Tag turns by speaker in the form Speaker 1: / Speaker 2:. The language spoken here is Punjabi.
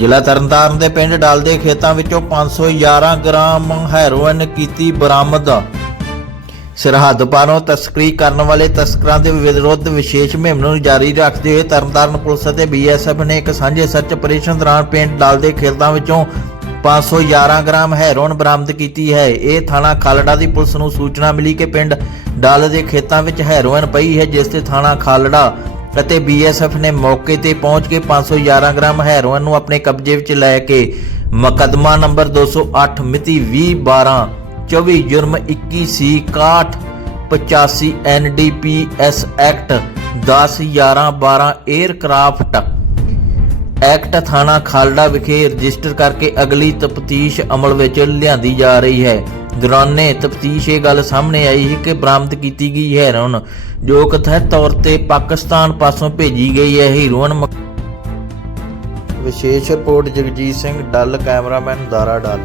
Speaker 1: ਜ਼ਿਲ੍ਹਾ ਤਰਨਤਾਰਨ ਦੇ ਪਿੰਡ ਡਾਲਦੇ ਖੇਤਾਂ ਵਿੱਚੋਂ 511 ਗ੍ਰਾਮ ਹੈਰੋਇਨ ਕੀਤੀ ਬਰਾਮਦ। ਸਰਹੱਦ ਪਾਰੋਂ ਤਸਕਰੀ ਕਰਨ ਵਾਲੇ ਤਸਕਰਾਂ ਦੇ ਵਿਰੁੱਧ ਵਿਸ਼ੇਸ਼ ਮੁਹਿੰਮ ਨੂੰ ਜਾਰੀ ਰੱਖਦੇ ਹੋਏ ਤਰਨਤਾਰਨ ਪੁਲਿਸ ਅਤੇ ਬੀਐਸਐਫ ਨੇ ਇੱਕ ਸਾਂਝੇ ਸਰਚ ਆਪਰੇਸ਼ਨ ਦੌਰਾਨ ਪਿੰਡ ਡਾਲਦੇ ਖੇਤਾਂ ਵਿੱਚੋਂ 511 ਗ੍ਰਾਮ ਹੈਰੋਇਨ ਬਰਾਮਦ ਕੀਤੀ ਹੈ। ਇਹ ਥਾਣਾ ਖਾਲੜਾ ਦੀ ਪੁਲਿਸ ਨੂੰ ਸੂਚਨਾ ਮਿਲੀ ਕਿ ਪਿੰਡ ਡਾਲ ਦੇ ਖੇਤਾਂ ਵਿੱਚ ਹੈਰੋਇਨ ਪਈ ਹੈ, ਜਿਸ ਤੇ ਥਾਣਾ ਖਾਲੜਾ ਅਤੇ ਬੀਐਸਐਫ ਨੇ ਮੌਕੇ ਤੇ ਪਹੁੰਚ ਕੇ 511 ਗ੍ਰਾਮ ਹੈਰੋਇਨ ਨੂੰ ਆਪਣੇ ਕਬਜ਼ੇ ਵਿੱਚ ਲੈ ਕੇ ਮੁਕੱਦਮਾ ਨੰਬਰ 208 ਮਿਤੀ 2012 24 ਜੁਰਮ 21 ਸੀ 61 85 ਐਨਡੀਪੀਐਸ ਐਕਟ 10 11 12 에ਅਰਕ੍ਰਾਫਟ ਐਕਟ ਥਾਣਾ ਖਾਲੜਾ ਵਿਖੇ ਰਜਿਸਟਰ ਕਰਕੇ ਅਗਲੀ ਤਫਤੀਸ਼ ਅਮਲ ਵਿੱਚ ਲਿਆਂਦੀ ਜਾ ਰਹੀ ਹੈ। ਦੌਰਾਨੇ, ਤਫਤੀਸ਼ ਇਹ ਗੱਲ ਸਾਹਮਣੇ ਆਈ ਹੈ ਕਿ ਬਰਾਮਦ ਕੀਤੀ ਗਈ ਹੈਰੋਨ, ਜੋ ਕਥਿਤ ਤੌਰ ਤੇ ਪਾਕਿਸਤਾਨ ਪਾਸੋਂ ਭੇਜੀ ਗਈ ਹੈ ਹੀਰੋਨ ਵਿਸ਼ੇਸ਼ ਰਿਪੋਰਟ ਜਗਜੀਤ ਸਿੰਘ, ਡੱਲ ਕੈਮਰਾਮੈਨ ਦਾਰਾ ਡੱਲ।